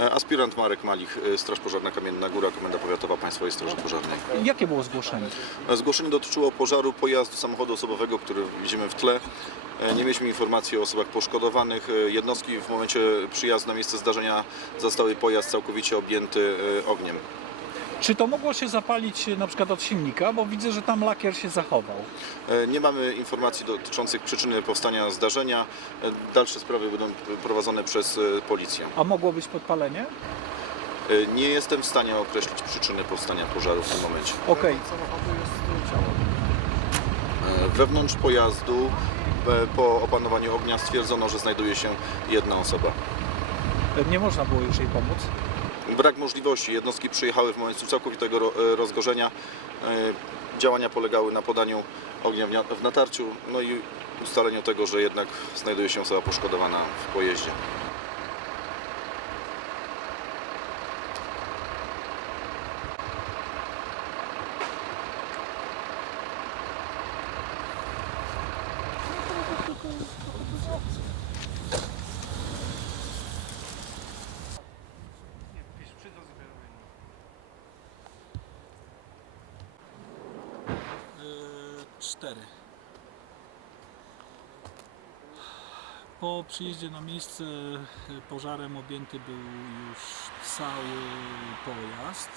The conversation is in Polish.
E, Aspirant Marek Malich, e, Straż Pożarna Kamienna Góra, Komenda Powiatowa Państwowej Straży Pożarnej. Jakie było zgłoszenie? E, Zgłoszenie dotyczyło pożaru pojazdu samochodu osobowego, który widzimy w tle. Nie mieliśmy informacji o osobach poszkodowanych. Jednostki w momencie przyjazdu na miejsce zdarzenia zostały pojazd całkowicie objęty ogniem. Czy to mogło się zapalić e, na przykład od silnika? Bo widzę, że tam lakier się zachował. E, Nie mamy informacji dotyczących przyczyny powstania zdarzenia. E, Dalsze sprawy będą prowadzone przez policję. A mogło być podpalenie? Nie jestem w stanie określić przyczyny powstania pożaru w tym momencie. Okej. E, Wewnątrz pojazdu po opanowaniu ognia stwierdzono, że znajduje się jedna osoba. Nie można było już jej pomóc. Brak możliwości. Jednostki przyjechały w momencie całkowitego e, rozgorzenia. E, Działania polegały na podaniu ognia w nia- w natarciu, no i ustaleniu tego, że jednak znajduje się osoba poszkodowana w pojeździe. Cztery. Po przyjeździe na miejsce e, pożarem objęty był już cały pojazd.